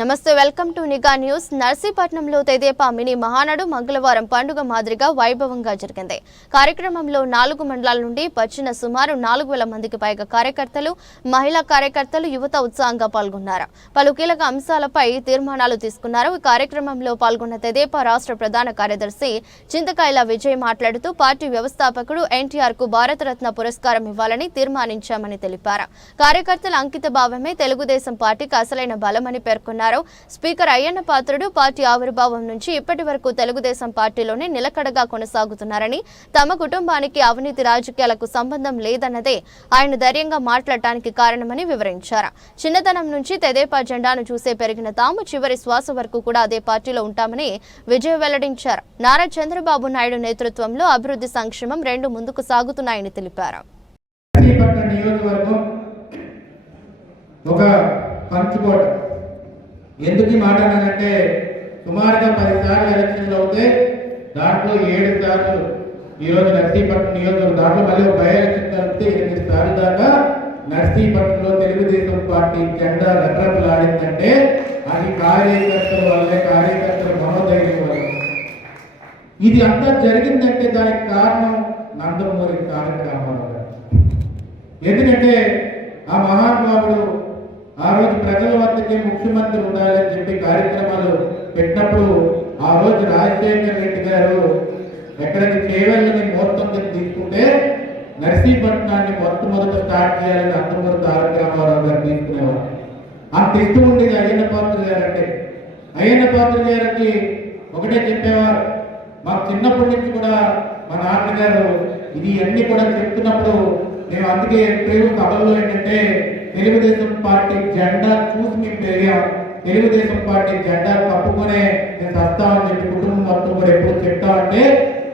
నమస్తే welcome to Nigha news. నర్సీపట్నంలో Tedepa mini Mahanadu మంగళవారం పండుగ మాదిరిగా వైభవంగా జరిగింది. కార్యక్రమంలో నాలుగు మండలాల నుండి వచ్చిన సుమారు నాలుగు వేల మందికి పైగా కార్యకర్తలు మహిళా కార్యకర్తలు యువత ఉత్సాహంగా పాల్గొన్నారు. పలు కీలక అంశాలపై తీర్మానాలు తీసుకున్నారు. ఈ కార్యక్రమంలో పాల్గొన్న తెదేపా రాష్ట్ర ప్రధాన కార్యదర్శి చింతకాయల విజయ్ మాట్లాడుతూ పార్టీ వ్యవస్థాపకుడు ఎన్టీఆర్కు భారతరత్న పురస్కారం ఇవ్వాలని తీర్మానించామని తెలిపారు. కార్యకర్తల అంకిత భావమే తెలుగుదేశం పార్టీకి అసలైన బలమని పేర్కొన్నారు. స్పీకర్ అయ్యన్న పాత్రుడు పార్టీ ఆవిర్భావం నుంచి ఇప్పటి వరకు తెలుగుదేశం పార్టీలోనే నిలకడగా కొనసాగుతున్నారని తమ కుటుంబానికి అవినీతి రాజకీయాలకు సంబంధం లేదన్నదే ఆయన ధైర్యంగా మాట్లాడటానికి కారణమని వివరించారు. చిన్నతనం నుంచి తెదేపా జెండాను చూసే పెరిగిన తాము చివరి శ్వాస వరకు కూడా అదే పార్టీలో ఉంటామని విజయ్ వెల్లడించారు. నారా చంద్రబాబు నాయుడు నేతృత్వంలో అభివృద్ధి సంక్షేమం రెండు ముందుకు సాగుతున్నాయని తెలిపారు. ఒక పంచుకోట. ఎందుకు ఈ మాట అన్నదంటే సుమారుగా పది సార్లు ఎలక్షన్లు అవుతే దాంట్లో ఏడు సార్లు ఈరోజు నర్సీపట్నం నియోజకవర్గం దాంట్లో మళ్ళీ ఒక బై ఎలక్షన్ కలిపితే ఎనిమిది సార్లు దాకా నర్సీపట్నంలో తెలుగుదేశం పార్టీ జెండా రెట్రపలాడిందంటే అది కార్యకర్తల వల్లే కార్యకర్తల మనోధైర్యం వల్ల. ఇది అంతా జరిగిందంటే దానికి కారణం నందమూరి తారక రామారావు గారు. ఎందుకంటే ఆ మహానుభావుడు ఆ రోజు ప్రజల వద్దకే ముఖ్యమంత్రి ఉండాలని చెప్పి కార్యక్రమాలు పెట్టినప్పుడు ఆ రోజు రాజశేఖర్ రెడ్డి గారు ఎక్కడికి చేయవల్లని ముహూర్తం తీసుకుంటే నర్సీపట్నాన్ని మొట్టమొదట స్టార్ట్ చేయాలని నందమూరి తారక రామారావు గారు తీసుకునేవారు. అంత ఇష్టం ఉండేది అయ్యన్న పాత్ర గారు అంటే అయ్యన్న పాత్ర గారికి ఒకటే చెప్పేవారు. మాకు చిన్నప్పటి నుంచి కూడా మా నాన్నగారు ఇది అన్ని కూడా చెప్తున్నప్పుడు మేము అందుకే ప్రేమ కథల్లో ఏంటంటే తెలుగుదేశం పార్టీ జెండా చూసి మేము పెరిగాం. తెలుగుదేశం పార్టీ జెండా కప్పుకునే నేను వస్తామని చెప్పి కుటుంబం మొత్తం కూడా ఎప్పుడు చెప్తామంటే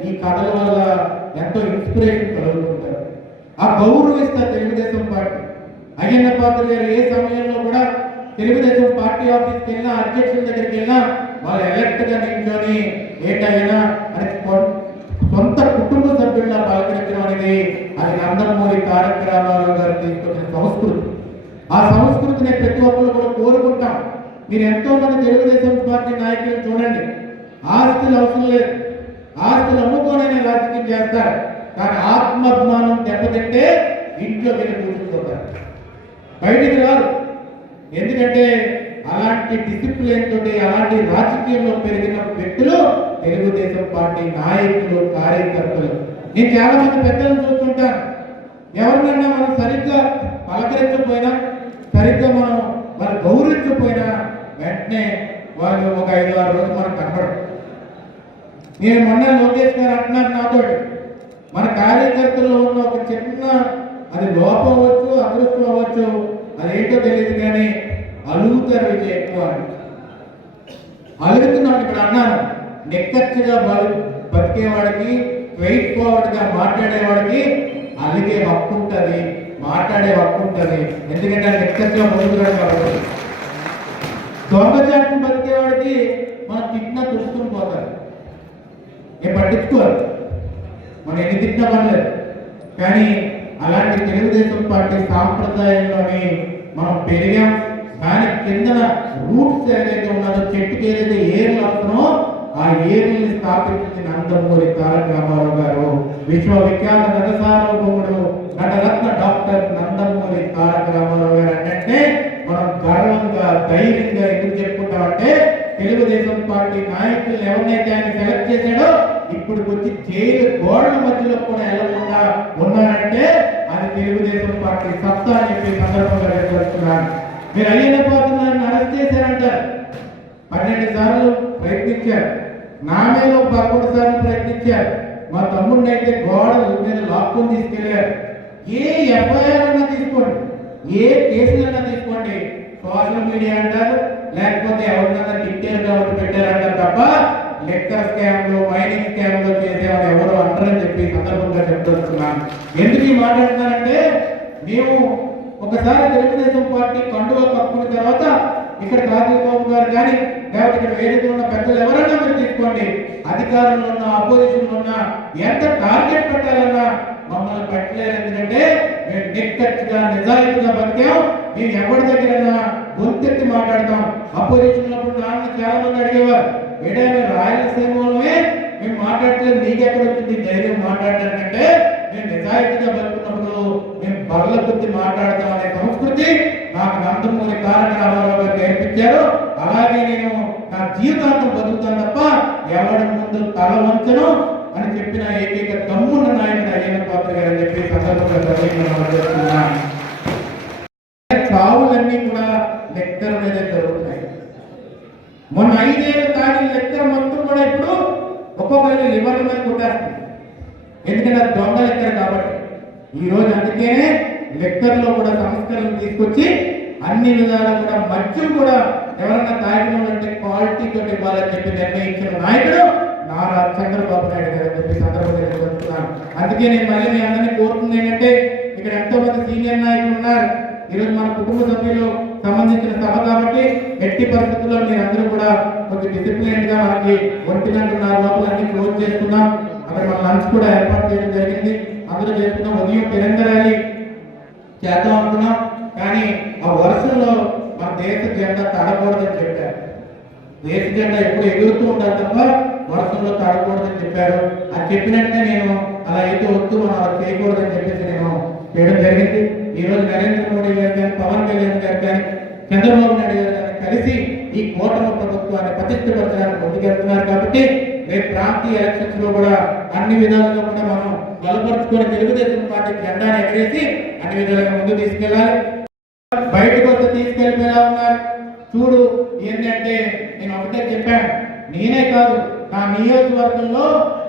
ఈ కథల వల్ల ఎంతో ఇన్స్పిరేషన్ కలుగుతుంటారు ఆ గౌరవిస్తారు తెలుగుదేశం పార్టీ. అయ్యన్న పాత్ర గారు ఏ సమయంలో కూడా తెలుగుదేశం పార్టీ ఆఫీస్కి వెళ్ళినా అధ్యక్షుల దగ్గరికి వెళ్ళినా వాళ్ళు ఎలక్ట్గా నిల్చొని ఏంటైనా అని సొంత కుటుంబ సభ్యుల్లా పలకరించడం అనేది అది నందమూరి తారక రామారావు గారు ఆ సంస్కృతిని ప్రతి ఒక్కరు కూడా కోరుకుంటాం. మీరు ఎంతో మంది తెలుగుదేశం పార్టీ నాయకులను చూడండి. ఆస్తులు అవసరం లేదు. ఆస్తులు అమ్ముకోనైనా రాజకీయం చేస్తారు. కానీ ఆత్మాభిమానం దెబ్బతింటే ఇంట్లో వెళ్ళి కూర్చుంటారు బయటికి రాదు ఎందుకంటే అలాంటి డిసిప్లిన్ తోటి అలాంటి రాజకీయంలో పెరిగిన వ్యక్తులు తెలుగుదేశం పార్టీ నాయకులు కార్యకర్తలు. నేను చాలా మంది పెద్దలను చూస్తుంటాను. ఎవరినన్నా మనం సరిగ్గా పలకరించకపోయినా సరిగ్గా మనం వారు గౌరవించకపోయినా వెంటనే వాళ్ళు ఒక ఐదు ఆరు రోజులు మనకు కనపడరు. నేను మొన్న లోకేష్ గారు అంటున్నారు నాతో మన కార్యకర్తల్లో ఉన్న ఒక చిన్న అది లోపం అవ్వచ్చు అదృష్టం అవ్వచ్చు అదేంటో తెలియదు కానీ అలుగుతారు విజయ్ ఎక్కువ. అని అలుగుతున్నాను ఇక్కడ అన్నాను. నిక్కచ్చిగా బలు బతికేవాడికి వెయిట్ ఫార్వర్డ్ మాట్లాడేవాడికి అలిగే హక్కు ఉంటుంది. మాట్లాడే హక్కు ఉంటుంది. ఎందుకంటే నిక్కచ్చిగా ముందుగా కాబట్టి దొంగచాటును బతికేవాడికి మనం తిట్టినా తుడుచుకుని పోతారు. ఏం పట్టించుకోరు. మనం ఎన్ని తిట్టినా పడలేదు కానీ అలాంటి తెలుగుదేశం పార్టీ సాంప్రదాయంలోని మనం పెరిగాం దాని కిందన రూట్స్ ఏదైతే ఉన్నదో చెట్టుకి ఏదైతే ఏర్లు వస్తుందో ఆ ఏర్లని స్థాపించింది నందమూరి తారక రామారావు గారు. విశ్వవిఖ్యాత నట నటరత్న డాక్టర్ నందమూరి తారక రామారావు గారు అంటే మనం గర్వంగా ధైర్యంగా ఎందుకు చెప్పుకుంటామంటే తెలుగుదేశం పార్టీ నాయకులు ఎవరినైతే ఆయన సెలెక్ట్ చేశాడో ఇప్పుడు వచ్చి జైలు గోడల మధ్యలో కూడా వెళ్ళకుండా ఉన్నారంటే అది తెలుగుదేశం పార్టీ సత్తా అని చెప్పి సందర్భంగా వ్యక్తపరుస్తున్నాను మీరు అయ్యన్న పాత్రని అరెస్ట్ చేశారంటారు. పన్నెండు సార్లు ప్రయత్నించారు. నా మీద పదకొండు సార్లు ప్రయత్నించారు. మా తమ్ముడిని అయితే గోడ మీద లాక్కుని తీసుకెళ్ళారు. ఏ ఎఫ్ఐఆర్ అన్నా తీసుకోండి. ఏ కేసులన్నా తీసుకోండి. సోషల్ మీడియా అంటారు లేకపోతే ఎవరినన్నా తిట్టారు కాబట్టి పెట్టారంటారు తప్ప లెక్కర్ స్కామ్లు మైనింగ్ స్కామ్లు చేసేవాడు ఎవరు అంటారని చెప్పి సందర్భంగా చెప్తున్నాను ఎందుకు ఈ మాట్లాడుతున్నానంటే మేము ఒకసారి తెలుగుదేశం పార్టీ కండువ కప్పుకున్న తర్వాత ఇక్కడ రాజీవ్ గారు కానీ లేకపోతే ఇక్కడ వేదిక ఉన్న పెద్దలు ఎవరైనా మీరు తీసుకోండి. అధికారంలో ఉన్న అపోజిషన్ ఉన్న ఎంత టార్గెట్ పెట్టాలన్నా మమ్మల్ని పెట్టలేరు. ఎందుకంటే మేము నిక్కచ్చిగా నిజాయితీగా బతికాం. మేము ఎవరి దగ్గర గొంతెత్తి మాట్లాడతాం. అపోజిషన్ నాన్న చాలా మంది అడిగేవారు ఏడా మేము రాయలసీమలోనే మేము మాట్లాడలేదు. నీకెక్కడ వచ్చింది ధైర్యం మాట్లాడారంటే మేము నిజాయితీగా బతుకున్నప్పుడు మేము బర్ల కొద్ది మాట్లాడతాం అనే సంస్కృతి నాకు నందమూరి తారక రామారావు గారు నేర్పించారు. అలాగే నేను నా జీవితాంతం బతుకుతాను తప్ప ఎవరి ముందు తల వంచను. అని చెప్పిన ఏకైక తమ్మున్న నాయకుడు అయ్యన పాత్ర గారు అని చెప్పి సందర్భంగా చావులన్నీ కూడా లెక్కల మీద జరుగుతున్నాయి. మొన్న ఐదేళ్ళు తాగిన లెక్కల మొత్తం కూడా ఇప్పుడు ఒక్కొక్కరికి లివర్ల మీద కొట్టేస్తుంది. ఎందుకంటే దొంగ లెక్కలు కాబట్టి. ఈ రోజు అందుకనే లెక్కర్లో కూడా సంస్కరణలు తీసుకొచ్చి అన్ని విధాలు కూడా మద్యం కూడా ఎవరన్నా తాగిన క్వాలిటీ తోటి ఇవ్వాలని చెప్పి నిర్ణయించిన నాయకుడు నారా చంద్రబాబు నాయుడు గారు అని చెప్పి సందర్భంగా చెప్తున్నాను అందుకే నేను మళ్ళీ మీ అందరినీ కోరుతుంది ఏంటంటే ఇక్కడ ఎంతో మంది సీనియర్ నాయకులు ఉన్నారు. ఈరోజు మన కుటుంబ సభ్యులు సంబంధించిన సభ కాబట్టి ఎట్టి పరిస్థితుల్లో మీరందరూ కూడా కొంచెం డిసిప్లిన్గా మనకి ఒంటి గంటన్నర లోపల అన్ని క్లోజ్ చేసుకున్నాం అక్కడ మన లంచ్ కూడా ఏర్పాటు చేయడం జరిగింది. అందరూ చేసుకున్నాం ఉదయం తెలంగాణ చేద్దాం అనుకున్నాం. కానీ ఆ వర్షంలో మన దేశ జెండా తడకూడదని చెప్పారు. దేశ జెండా ఎప్పుడు ఎగురుతూ ఉండాలి తప్ప వర్షంలో తాడకూడదని చెప్పారు. అది చెప్పినట్టే నేను అలా అయితే వద్దు మనం అలా చేయకూడదని చెప్పేసి నేను చేయడం జరిగింది. ఈ రోజు నరేంద్ర మోడీ గారు కానీ పవన్ కళ్యాణ్ గారు కానీ చంద్రబాబు నాయుడు గారు కానీ కలిసి ఈ కూటమి ప్రభుత్వాన్ని ప్రతిష్టపరచడానికి ముందుకెళ్తున్నారు కాబట్టి రేపు ప్రాంతీయ ఎలక్షన్స్లో కూడా అన్ని విధాలుగా కూడా మనం బలపరుచుకొని తెలుగుదేశం పార్టీ జెండాను ఎగరేసి అన్ని విధాలుగా ముందు తీసుకెళ్ళాలి. బయటకు వస్తే తీసుకెళ్ళిపోయేలా ఉన్నారు చూడు ఏంటంటే నేను ఒకటే చెప్పాను. నేనే కాదు నా నియోజకవర్గంలో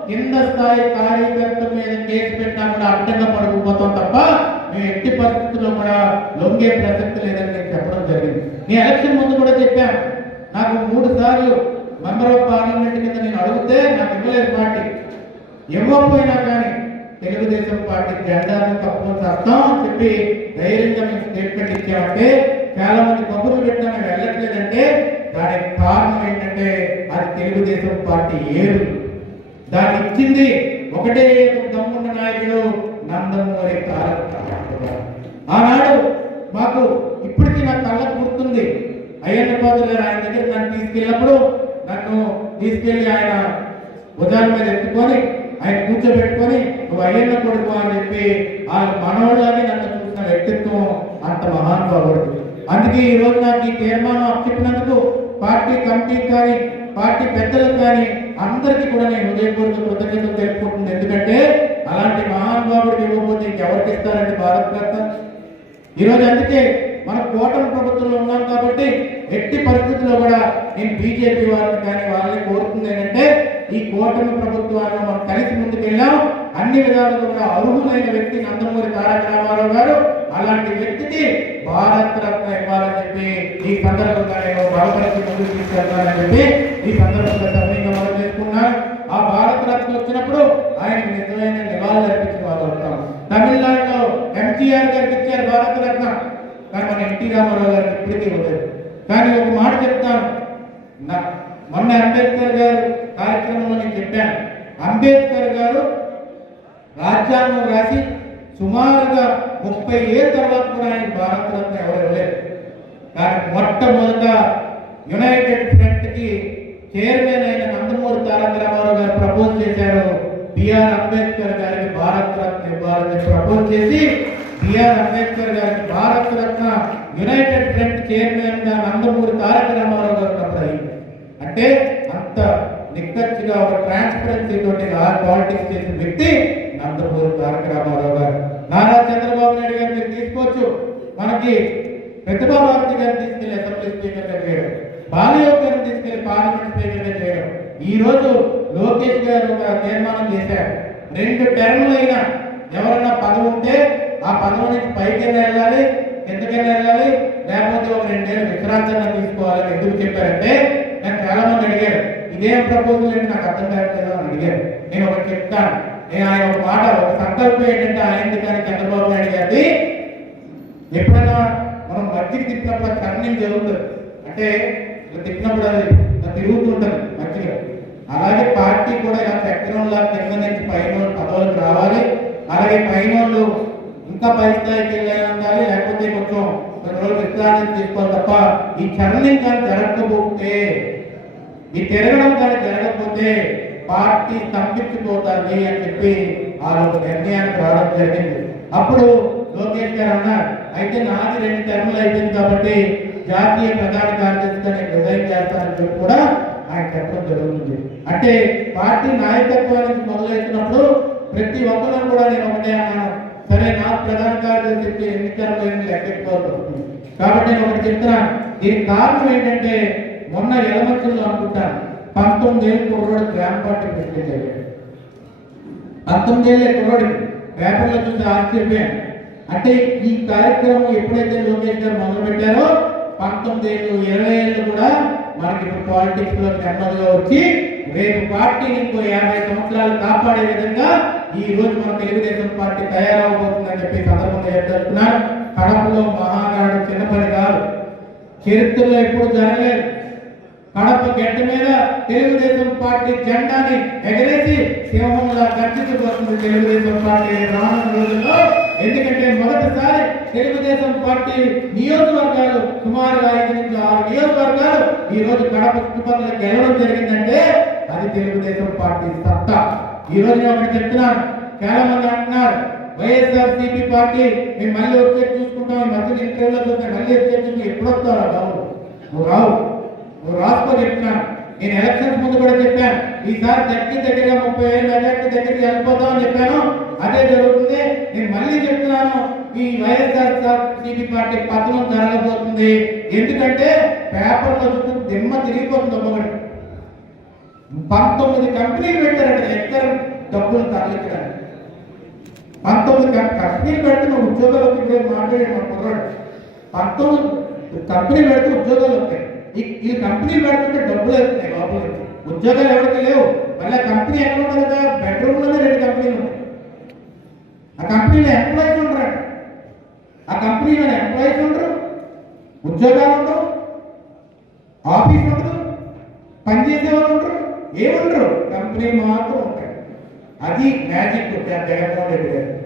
కింద స్థాయి కార్యకర్త మీద కేసు పెట్టినా కూడా అడ్డంగా పడుకుపోతాం తప్ప మేము ఎట్టి పరిస్థితుల్లో కూడా లొంగే ప్రసక్తి లేదని నేను చెప్పడం జరిగింది. నేను ఎలక్షన్ ముందు కూడా చెప్పాను. నాకు మూడు సార్లు మెంబర్ ఆఫ్ పార్లమెంట్ కింద నేను అడిగితే నాకు ఇవ్వలేదు పార్టీ. ఇవ్వకపోయినా కానీ తెలుగుదేశం పార్టీ జెండాను తప్పుకొని చేస్తాం అని చెప్పి ధైర్యంగా మేము స్టేట్మెంట్ ఇచ్చామంటే చాలా మంది కబుర్లు పెట్టినా మేము వెళ్ళట్లేదంటే దానికి కారణం ఏంటంటే అది తెలుగుదేశం పార్టీ ఏరు దాన్ని ఇచ్చింది ఒకటే దమ్మున్న నాయకుడు నందమూరి తారక ఆనాడు మాకు ఇప్పటికీ నా కళ్ళ గుర్తుంది. అయ్యన్న పాత్ర ఆయన దగ్గర నన్ను తీసుకెళ్ళినప్పుడు నన్ను తీసుకెళ్ళి ఆయన భుజాల మీద ఎత్తుకొని ఆయన కూర్చోబెట్టుకొని నువ్వు అయ్యన్న కొడుకు అని చెప్పి వాళ్ళ మనవాడు అని నన్ను చూసిన వ్యక్తిత్వం అంత మహానుభావుడు. అందుకే ఈ రోజు నాకు ఈ తీర్మానం అప్పచెప్పిన పార్టీ కమిటీకి కానీ పార్టీ పెద్దలకు కానీ అందరికీ కూడా నేను హృదయపూర్వక కృతజ్ఞతలు తెలుపుకుంటుంది ఎందుకంటే అలాంటి మహానుభావుడికి ఇవ్వకపోతే ఇంకెవరికి ఇస్తారండి భారత్ రత్న ఈరోజు అందుకే మన కూటమి ప్రభుత్వంలో ఉన్నాం కాబట్టి ఎట్టి పరిస్థితుల్లో కూడా నేను బీజేపీ వారిని కానీ వాళ్ళని కోరుతుంది ఏంటంటే ఈ కూటమి ప్రభుత్వాన్ని మనం కలిసి ముందుకెళ్ళాం. అన్ని విధాలుగా కూడా అర్హులైన వ్యక్తి నందమూరి తారక రామారావు గారు. అలాంటి వ్యక్తికి భారత రత్న ఇవ్వాలని చెప్పి ఈ సందర్భంగా నేను బలపరిచి ముందుకు తీసుకెళ్తానని చెప్పి ఈ సందర్భంగా సమయంగా మనం చేసుకున్నాను ఆ భారత రత్న వచ్చినప్పుడు ఆయనకి నిజమైన నివాళులు అర్పించిన వాళ్ళు అవుతాం తమిళనాడులో ఎంజీఆర్ గారికి ఇచ్చారు భారత రత్న. కానీ మన ఎన్టీ రామారావు గారికి ఇప్పటికీ ఇవ్వలేదు. కానీ ఒక మాట చెప్తాను. మొన్న అంబేద్కర్ గారు కార్యక్రమంలో నేను చెప్పాను. అంబేద్కర్ గారు రాజ్యాంగం రాసి సుమారుగా ముప్పై ఏళ్ళ తర్వాత కూడా ఆయన భారతరత్న ఎవరు ఇవ్వలేదు. కానీ మొట్టమొదట యునైటెడ్ ఫ్రంట్కి చైర్మన్ అయిన నందమూరి తారక రామారావు గారు ప్రపోజ్ చేశారు. బిఆర్ అంబేద్కర్ గారికి భారత రత్న ఇవ్వాలని ప్రపోజ్ చేసి బిఆర్ అంబేద్కర్ గారికి భారత రత్న యునైటెడ్ ఫ్రంట్ చైర్మన్గా నందమూరి తారక రామారావు గారు ఉన్నప్పుడు అయింది. అంటే అంత నిక్కచ్చిగా ఒక ట్రాన్స్పరెన్సీ తోటి పాలిటిక్స్ చేసిన వ్యక్తి నందమూరి తారక రామారావు గారు. నారా చంద్రబాబు నాయుడు గారు మీరు తీసుకోవచ్చు. మనకి ప్రతిభా భారతి గారిని తీసుకెళ్ళి అసెంబ్లీ స్పీకర్గా చేయడం బాలయోగ్ గారిని తీసుకెళ్ళి పార్లమెంట్ స్పీకర్గా చేయడం. ఈ రోజు లోకేష్ గారు ఒక తీర్మానం చేశారు. రెండు టర్ములు అయినా ఎవరన్నా పదవి ఉంటే ఆ పదవి నుంచి పైకి వెళ్ళాలి కిందకైనా వెళ్ళాలి లేకపోతే ఒక రెండేళ్ళు విశ్రాంతంగా తీసుకోవాలని ఎందుకు చెప్పారంటే నాకు చాలా మంది అడిగారు. ఇదేం ప్రపోజల్ అంటే నాకు అర్థం కావట్లేదు అని అడిగారు. నేను ఒకటి చెప్తాను. ఆయన ఒక మాట ఒక సంకల్పం ఏంటంటే ఆయనది కానీ చంద్రబాబు నాయుడు గారిది? ఎప్పుడైనా మనం మధ్యకి తిప్పినప్పుడు టర్నింగ్ జరుగుతుంది అంటే ఇట్లా తిప్పినప్పుడు అది ఇట్లా తిరుగుతూ మధ్యలో అలాగే పార్టీ కూడా ఇలా చక్రంలా కింద నుంచి పైన పదవులకు రావాలి. అలాగే పైన వాళ్ళు ఇంకా పై స్థాయికి వెళ్ళాలి లేకపోతే కొంచెం కొన్ని రోజులు విశ్రాంతి తీసుకోవాలి తప్ప ఈ చరణం కానీ జరగకపోతే ఈ తిరగడం కానీ జరగకపోతే పార్టీ స్తంభించిపోతుంది అని చెప్పి వాళ్ళు నిర్ణయానికి రావడం జరిగింది. అప్పుడు లోకేష్ గారు అన్నారు అయితే నాది రెండు టర్ములు అయిపోయింది కాబట్టి జాతీయ ప్రధాన కార్యదర్శిగా నేను రిజైన్ చేస్తానని చెప్పి కూడా ఆయన చెప్పడం జరుగుతుంది. అంటే పార్టీ నాయకత్వానికి మొదలెట్టినప్పుడు ప్రతి ఒక్కరూ కూడా నేను ఒకటే అన్నాను సరే నాకు ప్రధాన కార్యదర్శి ఎన్నికల్లో లెక్కెట్టుకోవాలి కాబట్టి నేను ఒకటి చెప్తున్నాను దీనికి కారణం ఏంటంటే మొన్న ఎలమంచుల్లో అనుకుంటాను పంతొమ్మిది ఏళ్ళు కుర్రోడు గ్రామ పార్టీ ప్రెసిడెంట్ పంతొమ్మిది ఏళ్ళే కుర్రోడికి పేపర్లో చూసి ఆశ్చర్యపోయాను అంటే ఈ కార్యక్రమం ఎప్పుడైతే లోకేష్ గారు మొదలు పెట్టారో పంతొమ్మిది ఏళ్ళు ఇరవై ఏళ్ళు కూడా మనకి ఇప్పుడు పాలిటిక్స్లో నెమ్మదిగా వచ్చి రేపు పార్టీని ఇంకో యాభై సంవత్సరాలు కాపాడే విధంగా ఈ రోజు మన తెలుగుదేశం పార్టీ తయారవబోతుందని చెప్పి సందర్భంగా చెప్తున్నాను కడపలో మహానాడు చిన్నపని కాదు. చరిత్రలో ఎప్పుడు జరగలేదు. కడప గడ్డ మీద తెలుగుదేశం పార్టీ జెండాని ఎగరేసి సింహంలా గర్జించబోతుంది తెలుగుదేశం పార్టీ రానున్న రోజుల్లో. ఎందుకంటే మొదటిసారి తెలుగుదేశం పార్టీ నియోజకవర్గాలు సుమారుగా ఐదు నుంచి ఆరు నియోజకవర్గాలు ఈ రోజు కడప చుట్టుపక్కల గెలవడం జరిగిందంటే అది తెలుగుదేశం పార్టీ సత్తా. ఈ రోజు నేను ఒకటి చెప్తున్నాను. చాలా మంది అంటున్నారు వైఎస్ఆర్ సిపి పార్టీ మేము మళ్ళీ వచ్చే చూసుకుంటాం ఈ మధ్య ఇంటర్వ్యూలో చూస్తే మళ్ళీ వచ్చే చూసి ఎప్పుడు వస్తారా రావు. నువ్వు రావు. నువ్వు రాసుకో చెప్తున్నాను నేను ఎలక్షన్స్ ముందు కూడా చెప్పాను. ఈసారి దగ్గర దగ్గరగా ముప్పై ఏళ్ళు మెజార్టీ దగ్గరికి వెళ్ళిపోతాం అని చెప్పాను. అదే జరుగుతుంది. నేను మళ్ళీ చెప్తున్నాను. ఈ వైఎస్ఆర్ సిపి పార్టీ పతనం జరగబోతుంది. ఎందుకంటే పేపర్లో చూస్తే దిమ్మ తిరిగిపోతుంది ఒక్కొక్కటి పంతొమ్మిది కంపెనీలు పెట్టారట ఎక్కడ డబ్బులు తరలించడానికి. పంతొమ్మిది కంపెనీలు పెడితే ఉద్యోగాలు వచ్చి మాట్లాడే మా కుర్రాడు. పంతొమ్మిది కంపెనీలు పెడితే ఉద్యోగాలు వస్తాయి ఈ కంపెనీ కంపెనీలు పెడుతుంటే డబ్బులు వస్తున్నాయి లోపల ఉద్యోగాలు ఎవరికి లేవు. మళ్ళీ ఆ కంపెనీ ఎక్కడ ఉంటుంది కదా? బెడ్రూమ్లోనే రెండు కంపెనీలు ఉన్నాయి ఆ కంపెనీలో ఎంప్లాయీస్ ఉంటారు ఆ కంపెనీలో ఎంప్లాయీస్ ఉండరు. ఉద్యోగాలు ఉండవు ఆఫీస్ ఉండదు. పనిచేసే వాళ్ళు ఉంటారు ఏముండరు. కంపెనీ మాత్రం ఉంటాయి. అది మ్యాజిక్ జగన్మోహన్ రెడ్డి గారు.